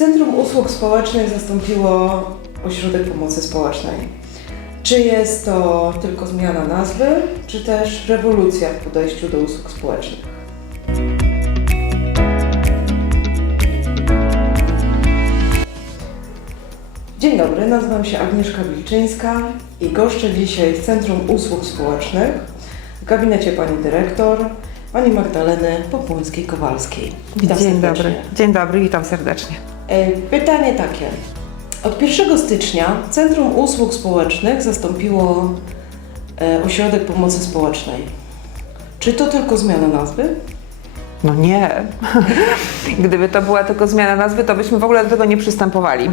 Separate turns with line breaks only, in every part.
Centrum Usług Społecznych zastąpiło Ośrodek Pomocy Społecznej. Czy jest to tylko zmiana nazwy, czy też rewolucja w podejściu do usług społecznych? Dzień dobry, nazywam się Agnieszka Wilczyńska i goszczę dzisiaj w Centrum Usług Społecznych w gabinecie pani dyrektor, pani Magdaleny Popłońskiej-Kowalskiej. Witam
Dzień
serdecznie.
dobry. Dzień dobry, witam serdecznie.
E, Pytanie takie. Od 1 stycznia Centrum Usług Społecznych zastąpiło e, Ośrodek Pomocy Społecznej. Czy to tylko zmiana nazwy?
No nie. Gdyby to była tylko zmiana nazwy, to byśmy w ogóle do tego nie przystępowali.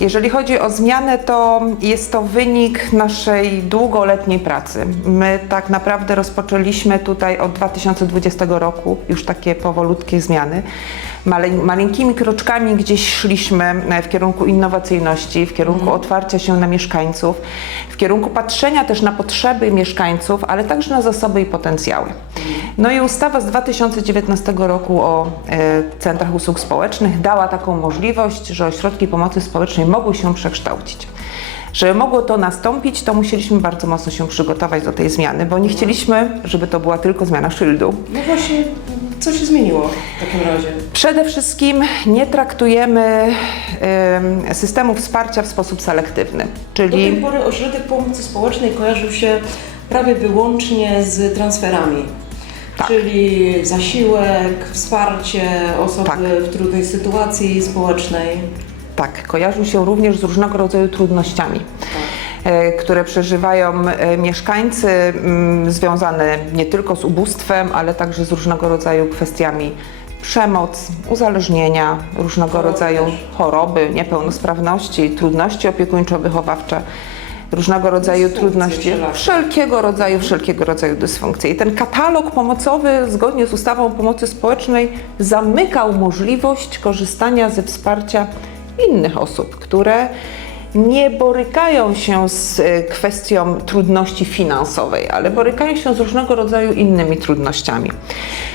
Jeżeli chodzi o zmianę, to jest to wynik naszej długoletniej pracy. My tak naprawdę rozpoczęliśmy tutaj od 2020 roku już takie powolutkie zmiany. Male, maleńkimi kroczkami gdzieś szliśmy e, w kierunku innowacyjności, w kierunku otwarcia się na mieszkańców, w kierunku patrzenia też na potrzeby mieszkańców, ale także na zasoby i potencjały. No i ustawa z 2019 roku o e, centrach usług społecznych dała taką możliwość, że ośrodki pomocy społecznej mogły się przekształcić. Żeby mogło to nastąpić, to musieliśmy bardzo mocno się przygotować do tej zmiany, bo nie chcieliśmy, żeby to była tylko zmiana szyldu.
No właśnie, co się zmieniło w takim razie?
Przede wszystkim nie traktujemy em, systemu wsparcia w sposób selektywny,
Do tej
czyli
pory Ośrodek Pomocy Społecznej kojarzył się prawie wyłącznie z transferami.
Tak.
Czyli zasiłek, wsparcie osoby
Tak.
w trudnej sytuacji społecznej.
tak, kojarzył się również z różnego rodzaju trudnościami. E, które przeżywają e, mieszkańcy, mm, związane nie tylko z ubóstwem, ale także z różnego rodzaju kwestiami przemoc, uzależnienia, różnego rodzaju choroby, niepełnosprawności, trudności opiekuńczo-wychowawcze, różnego rodzaju trudności, wszelkiego rodzaju, wszelkiego rodzaju dysfunkcje. I ten katalog pomocowy, zgodnie z ustawą o pomocy społecznej, zamykał możliwość korzystania ze wsparcia innych osób, które nie borykają się z e, kwestią trudności finansowej, ale borykają się z różnego rodzaju innymi trudnościami.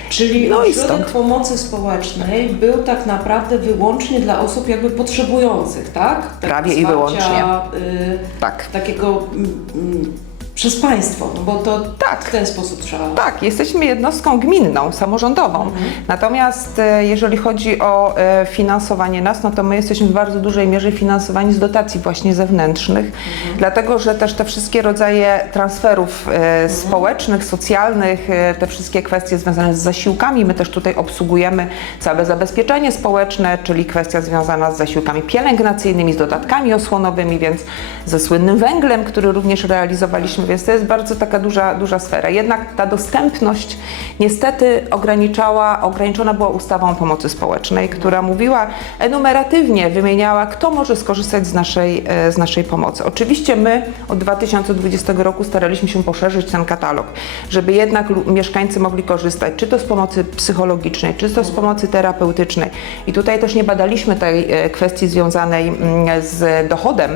Czyli
No
ośrodek pomocy społecznej był tak naprawdę wyłącznie dla osób jakby potrzebujących, tak? tak
Prawie i wyłącznie.
Y,
Tak.
takiego mm, przez państwo, no bo to
Tak.
w ten sposób trzeba.
Tak, jesteśmy jednostką gminną, samorządową. Natomiast e, jeżeli chodzi o e, finansowanie nas, no to my jesteśmy w bardzo dużej mierze finansowani z dotacji właśnie zewnętrznych, dlatego że też te wszystkie rodzaje transferów e, społecznych, socjalnych, te wszystkie kwestie związane z zasiłkami, my też tutaj obsługujemy całe zabezpieczenie społeczne, czyli kwestia związana z zasiłkami pielęgnacyjnymi, z dodatkami osłonowymi, więc ze słynnym węglem, który również realizowaliśmy, więc to jest bardzo taka duża, duża sfera. Jednak ta dostępność niestety ograniczała, ograniczona była ustawą pomocy społecznej, która mówiła enumeratywnie, wymieniała, kto może skorzystać z naszej, e, z naszej pomocy. Oczywiście my od 2020 roku staraliśmy się poszerzyć ten katalog, żeby jednak mieszkańcy mogli korzystać, czy to z pomocy psychologicznej, czy to z pomocy terapeutycznej. I tutaj też nie badaliśmy tej e, kwestii związanej mm, z dochodem,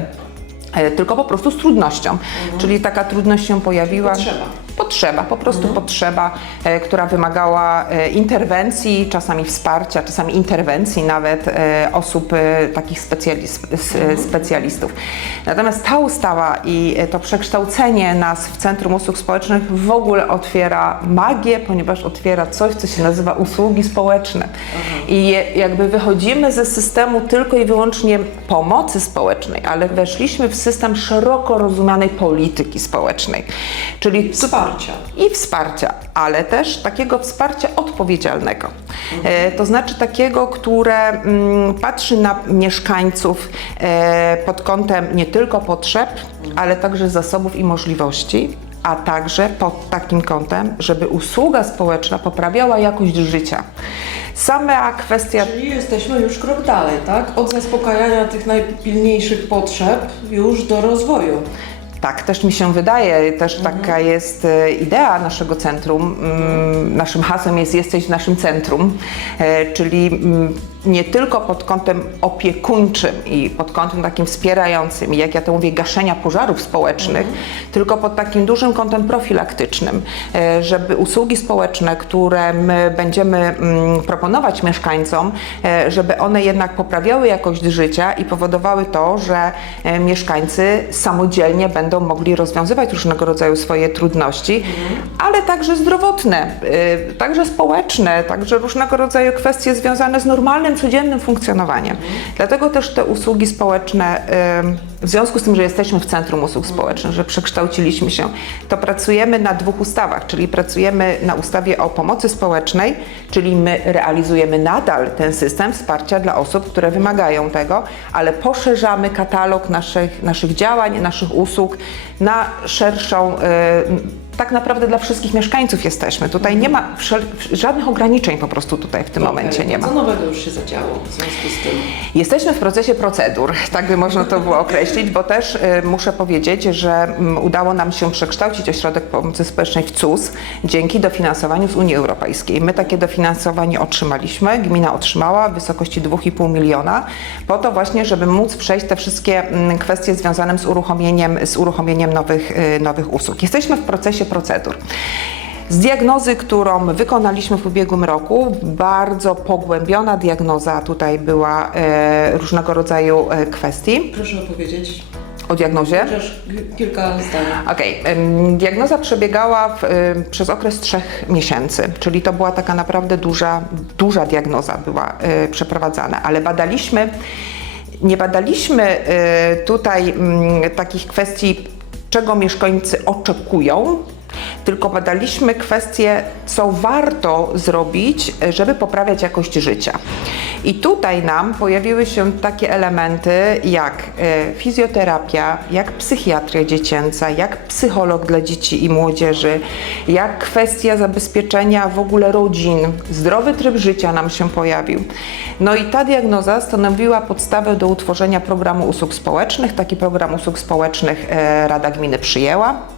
tylko po prostu z trudnością. Czyli taka trudność się pojawiła.
Potrzeba.
Potrzeba, po prostu potrzeba, e, która wymagała e, interwencji, czasami wsparcia, czasami interwencji nawet e, osób takich e, specjalistów. Natomiast ta ustawa i to przekształcenie nas w Centrum Usług Społecznych w ogóle otwiera magię, ponieważ otwiera coś, co się nazywa usługi społeczne. I je, jakby wychodzimy ze systemu tylko i wyłącznie pomocy społecznej, ale weszliśmy w system szeroko rozumianej polityki społecznej. Czyli tu-
Wsparcia.
i wsparcia, ale też takiego wsparcia odpowiedzialnego. E, to znaczy takiego, które mm, patrzy na mieszkańców e, pod kątem nie tylko potrzeb, ale także zasobów i możliwości, a także pod takim kątem, żeby usługa społeczna poprawiała jakość życia. Sama kwestia
Czyli jesteśmy już krok dalej, tak? Od zaspokajania tych najpilniejszych potrzeb już do rozwoju.
Tak, też mi się wydaje, też taka jest e, idea naszego centrum. Mm, Naszym hasłem jest jesteś w naszym centrum, e, czyli mm, nie tylko pod kątem opiekuńczym i pod kątem takim wspierającym, jak ja to mówię, gaszenia pożarów społecznych, tylko pod takim dużym kątem profilaktycznym, e, żeby usługi społeczne, które my będziemy mm, proponować mieszkańcom, żeby one jednak poprawiały jakość życia i powodowały to, że mieszkańcy samodzielnie będą mogli rozwiązywać różnego rodzaju swoje trudności, ale także zdrowotne, y, także społeczne, także różnego rodzaju kwestie związane z normalnym, codziennym funkcjonowaniem. Dlatego też te usługi społeczne, y, w związku z tym, że jesteśmy w Centrum Usług Społecznych, że przekształciliśmy się, to pracujemy na dwóch ustawach, czyli pracujemy na ustawie o pomocy społecznej, czyli my realizujemy nadal ten system wsparcia dla osób, które wymagają tego, ale poszerzamy katalog naszych, naszych działań, naszych usług na szerszą, y, tak naprawdę dla wszystkich mieszkańców jesteśmy. Tutaj nie ma żadnych ograniczeń po prostu tutaj w tym momencie nie ma.
Co nowego już się zadziało w związku z tym?
Jesteśmy w procesie procedur, tak by można to było określić, bo też y, muszę powiedzieć, że mm, udało nam się przekształcić Ośrodek Pomocy Społecznej w CUS dzięki dofinansowaniu z Unii Europejskiej. My takie dofinansowanie otrzymaliśmy, gmina otrzymała w wysokości 2,5 miliona, po to właśnie, żeby móc przejść te wszystkie mm, kwestie związane z uruchomieniem, z uruchomieniem nowych, y, nowych usług. Jesteśmy w procesie procedur. Z diagnozy, którą wykonaliśmy w ubiegłym roku, bardzo pogłębiona diagnoza tutaj była e, różnego rodzaju e, kwestii
Proszę opowiedzieć
o diagnozie.
chociaż kilka zdań.
Okej, em, diagnoza przebiegała w, em, przez okres trzech miesięcy, czyli to była taka naprawdę duża, duża diagnoza była e, przeprowadzana, ale badaliśmy, nie badaliśmy e, tutaj mm, takich kwestii, czego mieszkańcy oczekują, tylko badaliśmy kwestie, co warto zrobić, żeby poprawiać jakość życia. I tutaj nam pojawiły się takie elementy jak e, fizjoterapia, jak psychiatria dziecięca, jak psycholog dla dzieci i młodzieży, jak kwestia zabezpieczenia w ogóle rodzin, zdrowy tryb życia nam się pojawił. No i ta diagnoza stanowiła podstawę do utworzenia programu usług społecznych. Taki program usług społecznych e, Rada Gminy przyjęła.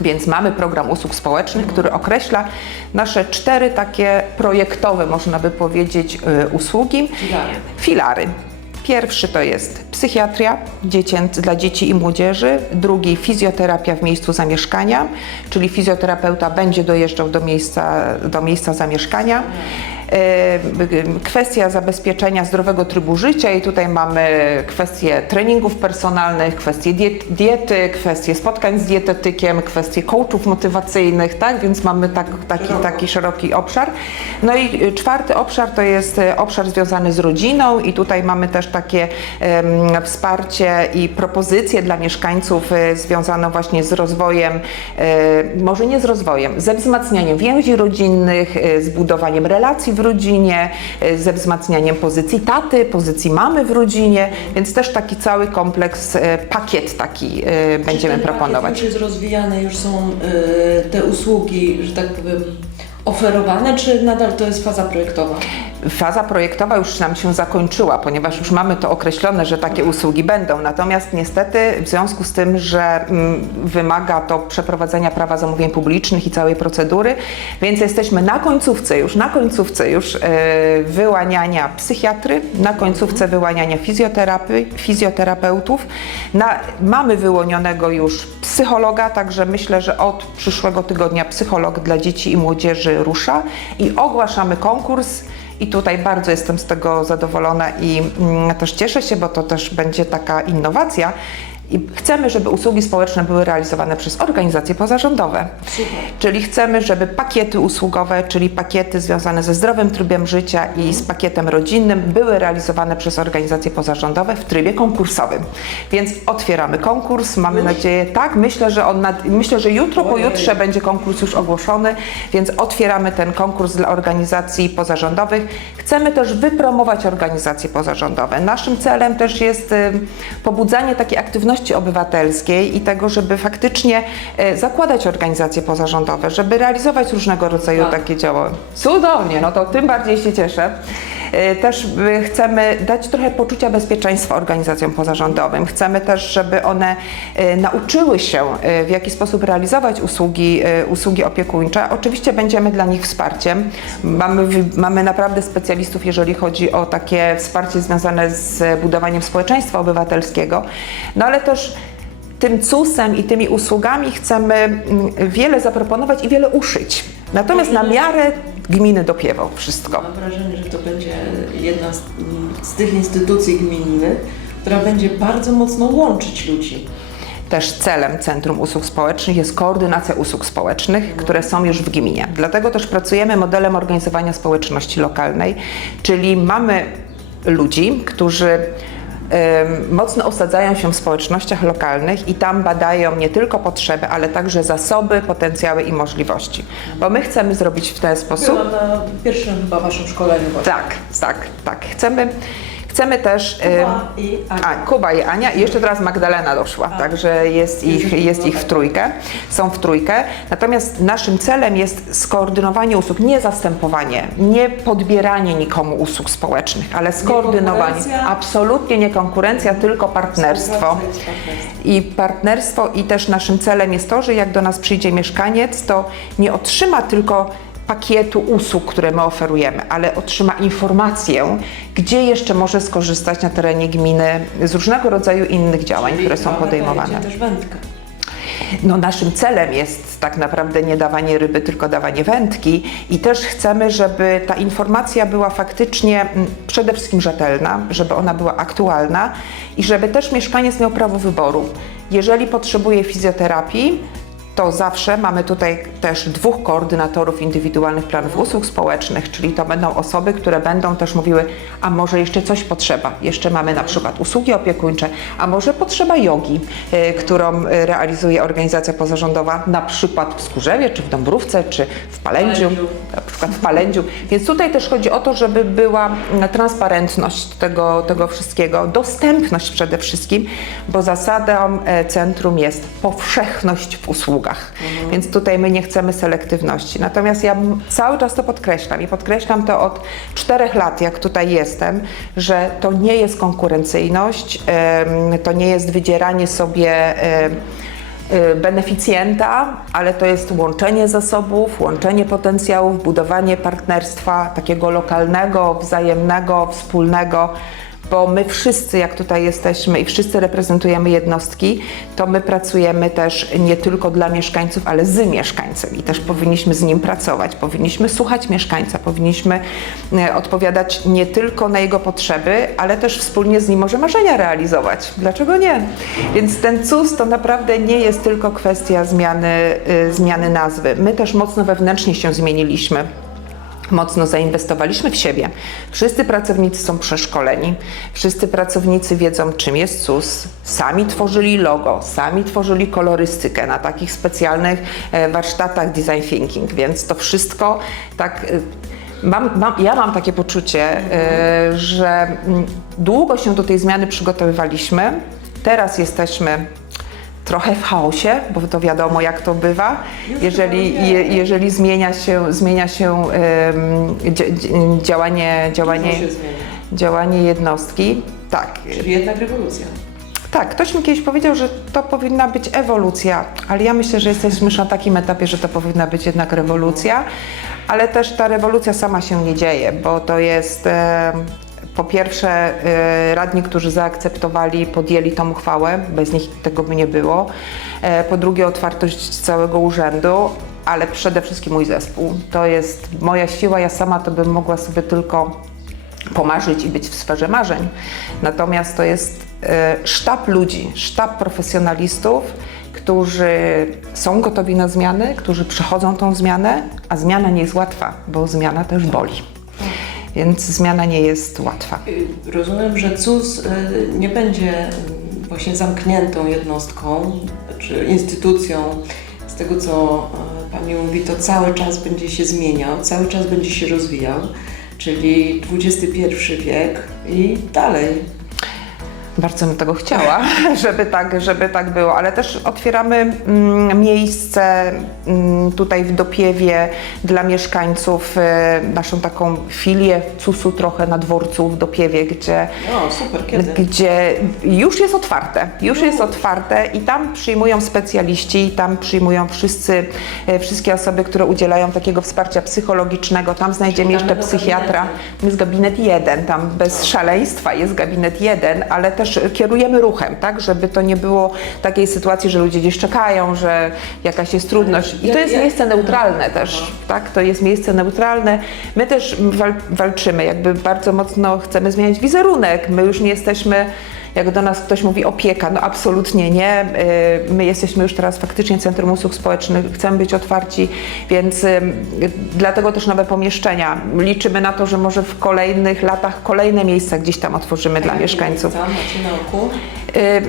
Więc mamy program usług społecznych, który określa nasze cztery takie projektowe, można by powiedzieć, y, usługi.
Filary.
Filary. Pierwszy to jest psychiatria dla dzieci i młodzieży, drugi fizjoterapia w miejscu zamieszkania, czyli fizjoterapeuta będzie dojeżdżał do miejsca, do miejsca zamieszkania. E, Kwestia zabezpieczenia zdrowego trybu życia i tutaj mamy kwestie treningów personalnych, kwestie diet, diety, kwestie spotkań z dietetykiem, kwestie coachów motywacyjnych, tak? Więc mamy tak, taki, taki szeroki obszar. No i y, czwarty obszar to jest y, obszar związany z rodziną i tutaj mamy też takie em, wsparcie i propozycje dla mieszkańców y, związane właśnie z rozwojem, y, może nie z rozwojem, ze wzmacnianiem więzi rodzinnych, y, z budowaniem relacji w rodzinie, y, ze wzmacnianiem pozycji taty, pozycji mamy w rodzinie, więc też taki cały kompleks, y, pakiet taki y, będziemy
Czy ten
proponować.
pakiet już jest rozwijany, już są te usługi, że tak powiem, oferowane, czy nadal to jest faza projektowa?
Faza projektowa już nam się zakończyła, ponieważ już mamy to określone, że takie usługi będą. Natomiast niestety w związku z tym, że mm, wymaga to przeprowadzenia prawa zamówień publicznych i całej procedury, więc jesteśmy na końcówce już, na końcówce już e, wyłaniania psychiatry, na końcówce wyłaniania fizjoterapii, fizjoterapeutów. Na, mamy wyłonionego już psychologa, także myślę, że od przyszłego tygodnia psycholog dla dzieci i młodzieży rusza i ogłaszamy konkurs. I tutaj bardzo jestem z tego zadowolona i mm, też cieszę się, bo to też będzie taka innowacja. I chcemy, żeby usługi społeczne były realizowane przez organizacje pozarządowe.
Super.
Czyli chcemy, żeby pakiety usługowe, czyli pakiety związane ze zdrowym trybem życia i z pakietem rodzinnym były realizowane przez organizacje pozarządowe w trybie konkursowym. Więc otwieramy konkurs, mamy
Już?
nadzieję, tak, myślę, że on nad, myślę, że jutro, pojutrze będzie konkurs już ogłoszony, więc otwieramy ten konkurs dla organizacji pozarządowych. Chcemy też wypromować organizacje pozarządowe. Naszym celem też jest y, pobudzanie takiej aktywności obywatelskiej i tego, żeby faktycznie y, zakładać organizacje pozarządowe, żeby realizować różnego rodzaju
Tak.
takie działania. Cudownie, no to tym bardziej się cieszę. Y, Też y, chcemy dać trochę poczucia bezpieczeństwa organizacjom pozarządowym. Chcemy też, żeby one y, nauczyły się, w jaki sposób realizować usługi, usługi opiekuńcze. Oczywiście będziemy dla nich wsparciem. Mamy, mamy naprawdę specjalistów, jeżeli chodzi o takie wsparcie związane z budowaniem społeczeństwa obywatelskiego, no ale też tym CUS-em i tymi usługami chcemy mm, wiele zaproponować i wiele uszyć. Natomiast na miarę gminy dopiewał wszystko.
Mam wrażenie, że to będzie jedna z, z tych instytucji gminnych, która będzie bardzo mocno łączyć ludzi.
Też celem Centrum Usług Społecznych jest koordynacja usług społecznych, które są już w gminie. Dlatego też pracujemy modelem organizowania społeczności lokalnej, czyli mamy ludzi, którzy mocno osadzają się w społecznościach lokalnych i tam badają nie tylko potrzeby, ale także zasoby, potencjały i możliwości. Bo my chcemy zrobić w ten sposób.
Byłam na pierwszym chyba waszym szkoleniu właśnie.
Tak, tak, tak. Chcemy, chcemy też.
Kuba i Ania.
a, Kuba i Ania i jeszcze teraz Magdalena doszła, także jest ich, jest ich w trójkę, są w trójkę. Natomiast naszym celem jest skoordynowanie usług, nie zastępowanie, nie podbieranie nikomu usług społecznych, ale skoordynowanie.
konkurencja.
Absolutnie nie konkurencja, tylko partnerstwo.
Współpraca jest partnerstwo.
I partnerstwo i też naszym celem jest to, że jak do nas przyjdzie mieszkaniec, to nie otrzyma tylko pakietu usług, które my oferujemy, ale otrzyma informację, gdzie jeszcze może skorzystać na terenie gminy z różnego rodzaju innych działań,
Czyli
które są podejmowane.
też wędkę.
No, naszym celem jest tak naprawdę nie dawanie ryby, tylko dawanie wędki i też chcemy, żeby ta informacja była faktycznie mm, przede wszystkim rzetelna, żeby ona była aktualna i żeby też mieszkaniec miał prawo wyboru. Jeżeli potrzebuje fizjoterapii, to zawsze mamy tutaj też dwóch koordynatorów indywidualnych planów usług społecznych, czyli to będą osoby, które będą też mówiły, a może jeszcze coś potrzeba. Jeszcze mamy na przykład usługi opiekuńcze, a może potrzeba jogi, y, którą realizuje organizacja pozarządowa, na przykład w Skórzewie, czy w Dąbrówce, czy w Palędziu, na przykład w Palędziu. Więc tutaj też chodzi o to, żeby była transparentność tego, tego wszystkiego, dostępność przede wszystkim, bo zasadą e, centrum jest powszechność w usługach. Więc tutaj my nie chcemy selektywności. Natomiast ja cały czas to podkreślam i podkreślam to od czterech lat, jak tutaj jestem, że to nie jest konkurencyjność, to nie jest wydzieranie sobie y, beneficjenta, ale to jest łączenie zasobów, łączenie potencjałów, budowanie partnerstwa takiego lokalnego, wzajemnego, wspólnego. Bo my wszyscy, jak tutaj jesteśmy i wszyscy reprezentujemy jednostki, to my pracujemy też nie tylko dla mieszkańców, ale z mieszkańcem i też powinniśmy z nim pracować. Powinniśmy słuchać mieszkańca, powinniśmy e, odpowiadać nie tylko na jego potrzeby, ale też wspólnie z nim może marzenia realizować. Dlaczego nie? Więc ten CUS to naprawdę nie jest tylko kwestia zmiany, y, zmiany nazwy. My też mocno wewnętrznie się zmieniliśmy. Mocno zainwestowaliśmy w siebie. Wszyscy pracownicy są przeszkoleni, wszyscy pracownicy wiedzą, czym jest CUS, sami tworzyli logo, sami tworzyli kolorystykę na takich specjalnych e, warsztatach design thinking, więc to wszystko tak. e, Mam, mam, ja mam takie poczucie, e, że mm, długo się do tej zmiany przygotowywaliśmy. Teraz jesteśmy trochę w chaosie, bo to wiadomo jak to bywa. Jeżeli, je, jeżeli zmienia się, zmienia się dzia- działanie, działanie,
się
działanie jednostki, tak,
Czyli jednak rewolucja.
tak, ktoś mi kiedyś powiedział, że to powinna być ewolucja, ale ja myślę, że jesteśmy już na takim etapie, że to powinna być jednak rewolucja, ale też ta rewolucja sama się nie dzieje, bo to jest po pierwsze e, radni, którzy zaakceptowali, podjęli tą uchwałę, bez nich tego by nie było, e, po drugie otwartość całego urzędu, ale przede wszystkim mój zespół. To jest moja siła, ja sama to bym mogła sobie tylko pomarzyć i być w sferze marzeń. Natomiast to jest e, sztab ludzi, sztab profesjonalistów, którzy są gotowi na zmiany, którzy przechodzą tą zmianę, a zmiana nie jest łatwa, bo zmiana też boli. Więc zmiana nie jest łatwa.
Y, Rozumiem, że CUS y, nie będzie y, właśnie zamkniętą jednostką czy instytucją. Z tego, co Pani mówi, to cały czas będzie się zmieniał, cały czas będzie się rozwijał, czyli XXI wiek i dalej.
Bardzo bym tego chciała, żeby tak, żeby tak było, ale też otwieramy mm, miejsce mm, tutaj w Dopiewie dla mieszkańców, e, naszą taką filię CUS-u trochę na dworcu w Dopiewie, gdzie
O, super, kiedy?
gdzie już jest otwarte, już jest otwarte i tam przyjmują specjaliści, tam przyjmują wszyscy, e, wszystkie osoby, które udzielają takiego wsparcia psychologicznego. Tam znajdziemy jeszcze psychiatra. Jest gabinet jeden, tam bez szaleństwa jest gabinet jeden, ale też kierujemy ruchem, tak, żeby to nie było takiej sytuacji, że ludzie gdzieś czekają, że jakaś jest trudność. I to jest miejsce neutralne też, tak, to jest miejsce neutralne. My też wal, walczymy, jakby bardzo mocno chcemy zmieniać wizerunek. My już nie jesteśmy jak do nas ktoś mówi opieka, no absolutnie nie. Y, My jesteśmy już teraz faktycznie Centrum Usług Społecznych, chcemy być otwarci, więc ym, dlatego też nowe pomieszczenia. Liczymy na to, że może w kolejnych latach kolejne miejsca gdzieś tam otworzymy dla mieszkańców. Y,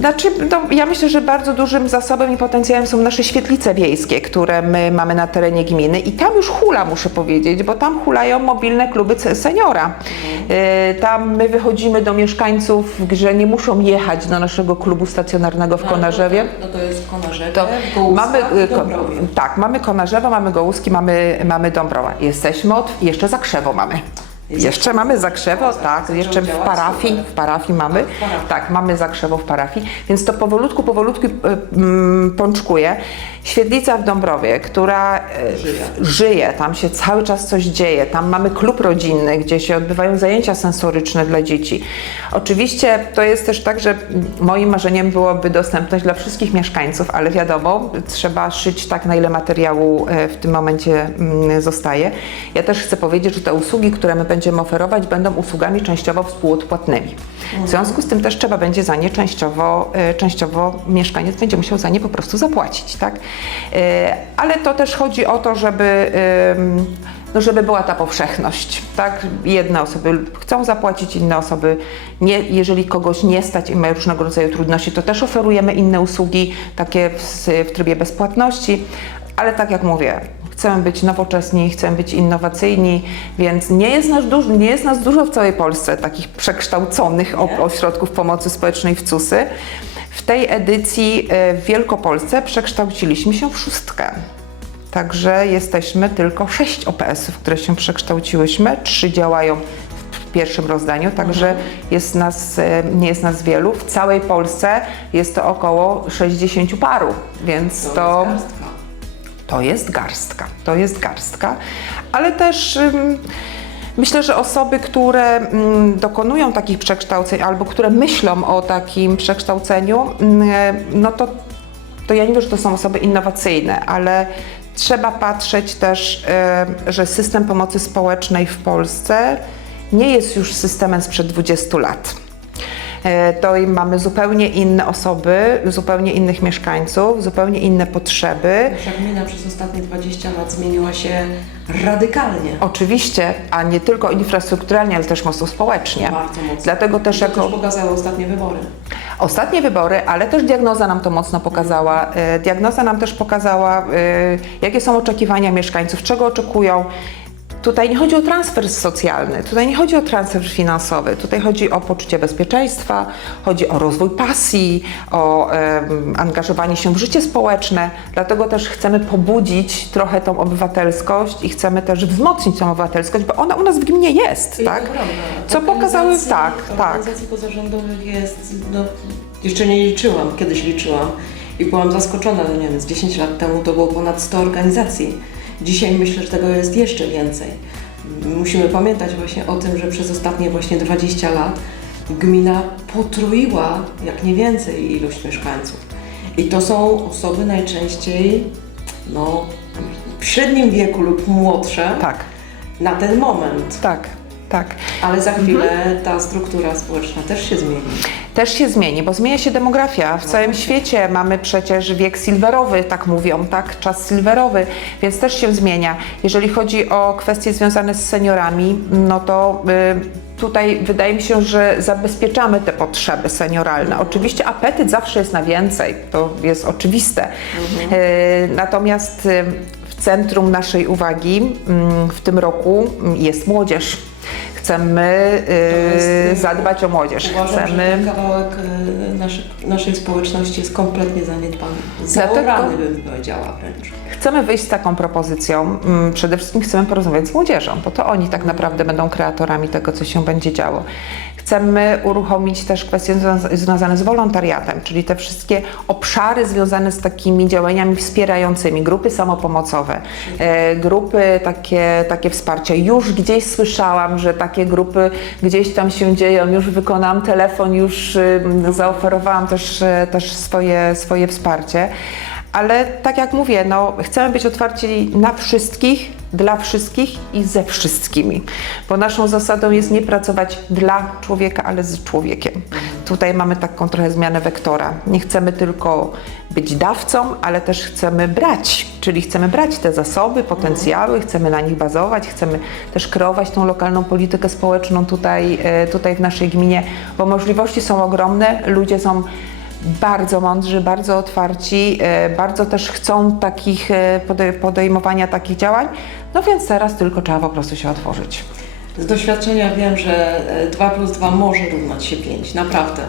Znaczy, no, ja myślę, że bardzo dużym zasobem i potencjałem są nasze świetlice wiejskie, które my mamy na terenie gminy i tam już hula, muszę powiedzieć, bo tam hulają mobilne kluby seniora. Y, Tam my wychodzimy do mieszkańców, że nie muszą jechać do naszego klubu stacjonarnego w Konarzewie.
No to jest w Konarzewie,
To
w Gołuskach
mamy, y, tak, mamy Konarzewo, mamy Gołuski, mamy, mamy Dąbrowa. Jesteśmy od, jeszcze Zakrzewo mamy. Jeszcze mamy Zakrzewo, tak, jeszcze w parafii, w parafii mamy, tak, mamy Zakrzewo w parafii, więc to powolutku, powolutku y, mm, pączkuje. Świetlica w Dąbrowie, która y,
Żyje.
żyje, tam się cały czas coś dzieje, tam mamy klub rodzinny, gdzie się odbywają zajęcia sensoryczne dla dzieci. Oczywiście to jest też tak, że moim marzeniem byłoby dostępność dla wszystkich mieszkańców, ale wiadomo, trzeba szyć tak, na ile materiału e, w tym momencie mm, zostaje. Ja też chcę powiedzieć, że te usługi, które my będziemy oferować, będą usługami częściowo współodpłatnymi. W związku z tym też trzeba będzie za nie częściowo, e, częściowo mieszkaniec będzie musiał za nie po prostu zapłacić, tak? E, Ale to też chodzi o to, żeby no żeby była ta powszechność, tak? Jedne osoby chcą zapłacić, inne osoby nie. Jeżeli kogoś nie stać i ma różnego rodzaju trudności, to też oferujemy inne usługi, takie w, w trybie bezpłatności, ale tak jak mówię, chcemy być nowoczesni, chcemy być innowacyjni, więc nie jest, nas dużo, nie jest nas dużo w całej Polsce takich przekształconych ośrodków pomocy społecznej w CUSy. W tej edycji e, w Wielkopolsce przekształciliśmy się w szóstkę. Także jesteśmy tylko sześć OPS-ów, które się przekształciłyśmy. Trzy działają w pierwszym rozdaniu, także jest nas, e, nie jest nas wielu. W całej Polsce jest to około 60 paru, więc
To
to. To jest garstka. To jest garstka, ale też. Myślę, że osoby, które dokonują takich przekształceń albo które myślą o takim przekształceniu, mm, no to to ja nie wiem, że to są osoby innowacyjne, ale trzeba patrzeć też, e, że system pomocy społecznej w Polsce nie jest już systemem sprzed 20 lat. E, To mamy zupełnie inne osoby, zupełnie innych mieszkańców, zupełnie inne potrzeby.
Nasza gmina przez ostatnie 20 lat zmieniła się radykalnie.
Oczywiście, a nie tylko infrastrukturalnie, ale też mocno społecznie.
Bardzo mocno.
Dlatego też
to
jako
też pokazały ostatnie wybory.
Ostatnie wybory, ale też diagnoza nam to mocno pokazała. E, Diagnoza nam też pokazała, e, jakie są oczekiwania mieszkańców, czego oczekują. Tutaj nie chodzi o transfer socjalny, tutaj nie chodzi o transfer finansowy, tutaj chodzi o poczucie bezpieczeństwa, chodzi o rozwój pasji, o angażowanie się w życie społeczne. Dlatego też chcemy pobudzić trochę tą obywatelskość i chcemy też wzmocnić tą obywatelskość, bo ona u nas w gminie jest,
I
tak?
to prawda.
Co pokazały, tak, tak.
Organizacji pozarządowych jest, no, jeszcze nie liczyłam, kiedyś liczyłam i byłam zaskoczona, no nie wiem, z 10 lat temu to było ponad 100 organizacji. Dzisiaj myślę, że tego jest jeszcze więcej. Musimy pamiętać właśnie o tym, że przez ostatnie właśnie 20 lat gmina potroiła, jak nie więcej, ilość mieszkańców. I to są osoby najczęściej no, w średnim wieku lub młodsze
Tak,
na ten moment.
tak, tak.
Ale za chwilę ta struktura społeczna też się zmieni.
Też się zmieni, bo zmienia się demografia. W całym świecie mamy przecież wiek silverowy, tak mówią, tak? Czas silverowy, więc też się zmienia. Jeżeli chodzi o kwestie związane z seniorami, no to y, tutaj wydaje mi się, że zabezpieczamy te potrzeby senioralne. Oczywiście apetyt zawsze jest na więcej, to jest oczywiste. Y, natomiast y, w centrum naszej uwagi mm, w tym roku jest młodzież. Chcemy
jest,
y, zadbać o młodzież.
Uważam,
Chcemy
że ten kawałek y, naszej, społeczności jest kompletnie zaniedbany. Zaorany bym powiedziała wręcz.
Chcemy wyjść z taką propozycją. Mm, Przede wszystkim chcemy porozmawiać z młodzieżą, bo to oni tak naprawdę będą kreatorami tego, co się będzie działo. Chcemy uruchomić też kwestie związa- związane z wolontariatem, czyli te wszystkie obszary związane z takimi działaniami wspierającymi, grupy samopomocowe, e, grupy takie, takie wsparcia. Już gdzieś słyszałam, że takie grupy gdzieś tam się dzieją, już wykonałam telefon, już zaoferowałam też, e, też swoje, swoje wsparcie. Ale tak jak mówię, no, chcemy być otwarci na wszystkich, dla wszystkich i ze wszystkimi. Bo naszą zasadą jest nie pracować dla człowieka, ale z człowiekiem. Tutaj mamy taką trochę zmianę wektora. Nie chcemy tylko być dawcą, ale też chcemy brać. Czyli chcemy brać te zasoby, potencjały, chcemy na nich bazować, chcemy też kreować tą lokalną politykę społeczną tutaj, e, tutaj w naszej gminie, bo możliwości są ogromne, ludzie są bardzo mądrzy, bardzo otwarci, e, bardzo też chcą takich e, pode- podejmowania takich działań. No więc teraz tylko trzeba po prostu się otworzyć.
Z doświadczenia wiem, że 2 plus 2 może równać się 5, naprawdę.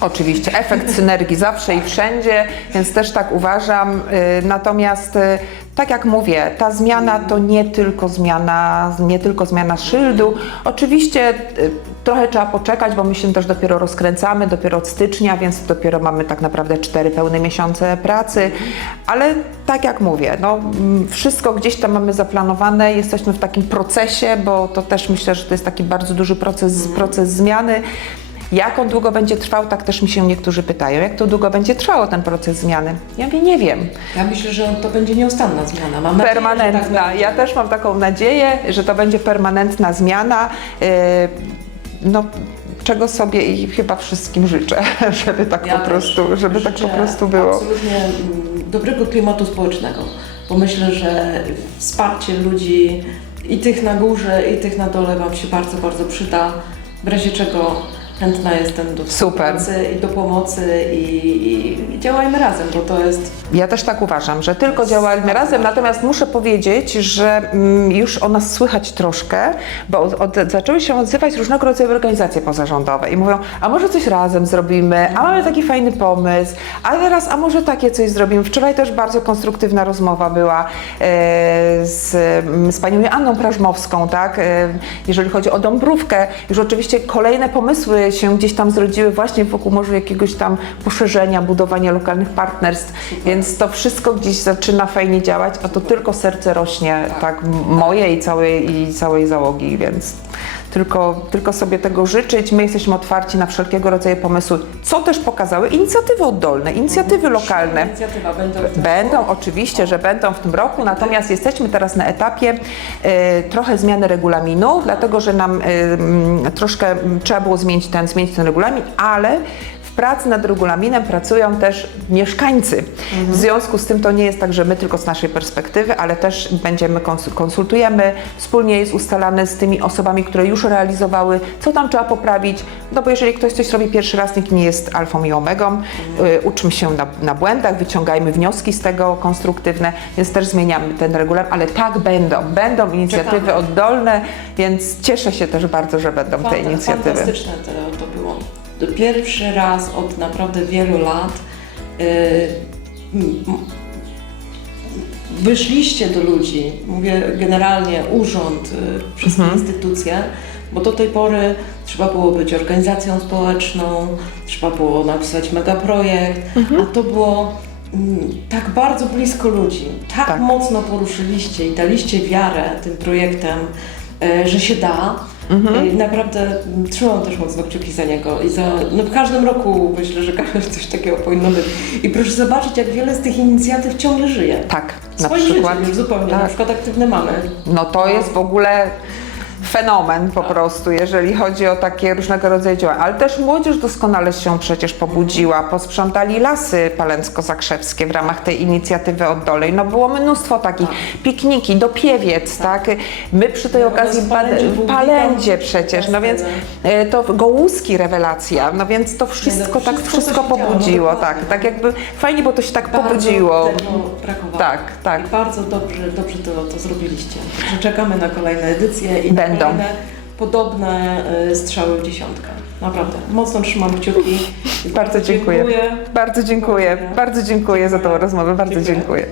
Oczywiście, efekt synergii zawsze i wszędzie, więc też tak uważam. Y, Natomiast, y, tak jak mówię, ta zmiana to nie tylko zmiana, nie tylko zmiana szyldu. Oczywiście y, trochę trzeba poczekać, bo my się też dopiero rozkręcamy, dopiero od stycznia, więc dopiero mamy tak naprawdę cztery pełne miesiące pracy, ale tak jak mówię, no, mm, wszystko gdzieś tam mamy zaplanowane, jesteśmy w takim procesie, bo to też myślę, że to jest taki bardzo duży proces, proces zmiany. Jak on długo będzie trwał, tak też mi się niektórzy pytają. Jak to długo będzie trwało ten proces zmiany? Ja mówię, nie wiem.
Ja myślę, że to będzie nieustanna zmiana. Mam nadzieję, że
Permanentna.
Tak będzie.
ja też mam taką nadzieję, że to będzie permanentna zmiana. Yy, no, czego sobie i chyba wszystkim życzę, żeby tak
Ja
po prostu, żeby tak po prostu było.
Absolutnie mm, dobrego klimatu społecznego, bo myślę, że wsparcie ludzi i tych na górze, i tych na dole Wam się bardzo, bardzo przyda. W razie czego chętna jestem do
Super.
współpracy i do pomocy i, i, i działajmy razem, bo to jest
Ja też tak uważam, że tylko działajmy razem, natomiast muszę powiedzieć, że mm, już o nas słychać troszkę, bo od, od, zaczęły się odzywać różnego rodzaju organizacje pozarządowe i mówią, a może coś razem zrobimy, a mamy taki fajny pomysł, a teraz, a może takie coś zrobimy. Wczoraj też bardzo konstruktywna rozmowa była e, z, mm, z panią Anną Prażmowską, tak, e, jeżeli chodzi o Dąbrówkę. Już oczywiście kolejne pomysły się gdzieś tam zrodziły właśnie wokół może jakiegoś tam poszerzenia, budowania lokalnych partnerstw, więc to wszystko gdzieś zaczyna fajnie działać, a to tylko serce rośnie, tak, m- moje i całej, i całej załogi, więc tylko, tylko sobie tego życzyć. My jesteśmy otwarci na wszelkiego rodzaju pomysły, co też pokazały inicjatywy oddolne, inicjatywy lokalne.
inicjatywa. Będą,
Będą, oczywiście, że będą w tym roku, natomiast jesteśmy teraz na etapie e, trochę zmiany regulaminu, dlatego że nam mm, troszkę trzeba było zmienić ten, zmienić ten regulamin, ale w pracy nad regulaminem pracują też mieszkańcy. W związku z tym to nie jest tak, że my tylko z naszej perspektywy, ale też będziemy kons- konsultujemy, wspólnie jest ustalane z tymi osobami, które już realizowały, co tam trzeba poprawić, no bo jeżeli ktoś coś robi pierwszy raz, nikt nie jest alfą i omegą, y, uczmy się na, na błędach, wyciągajmy wnioski z tego konstruktywne, więc też zmieniamy ten regulamin, ale tak będą, będą inicjatywy
Czekamy.
oddolne, więc cieszę się też bardzo, że będą te
Fanta-
inicjatywy.
Fantastyczne było. To Pierwszy raz od naprawdę wielu lat m- wyszliście do ludzi, mówię generalnie urząd, yy, wszystkie
Mhm.
instytucje, bo do tej pory trzeba było być organizacją społeczną, trzeba było napisać megaprojekt,
Mhm.
a to było mm, tak bardzo blisko ludzi, tak,
Tak.
mocno poruszyliście i daliście wiarę tym projektem, e, że się da.
Mhm.
I naprawdę mm, trzymam też mocno kciuki za niego i za, no w każdym roku myślę, że każdy coś takiego powinno być. I proszę zobaczyć, jak wiele z tych inicjatyw ciągle żyje.
Tak, na
Swoim
przykład.
życiem zupełnie, na
tak.
przykład aktywne mamy.
No to jest w ogóle fenomen po prostu, jeżeli chodzi o takie różnego rodzaju działania. Ale też młodzież doskonale się przecież pobudziła. Posprzątali lasy palensko-zakrzewskie w ramach tej inicjatywy oddolej. No było mnóstwo takich pikniki, dopiewiec, tak? My przy tej
No,
okazji
w Palędzie
przecież, no więc e, to Gołuski rewelacja, no więc to wszystko tak
wszystko,
pobudziło,
no
tak, tak jakby fajnie, bo to się tak pobudziło. Tak, tak.
I bardzo dobrze, dobrze to, to zrobiliście. Czekamy na kolejne edycje i
Będą.
Kolejne podobne y, strzały w dziesiątkę. Naprawdę, mocno trzymam kciuki.
Bardzo dziękuję. Bardzo dziękuję, bardzo dziękuję za tą rozmowę, bardzo dziękuję.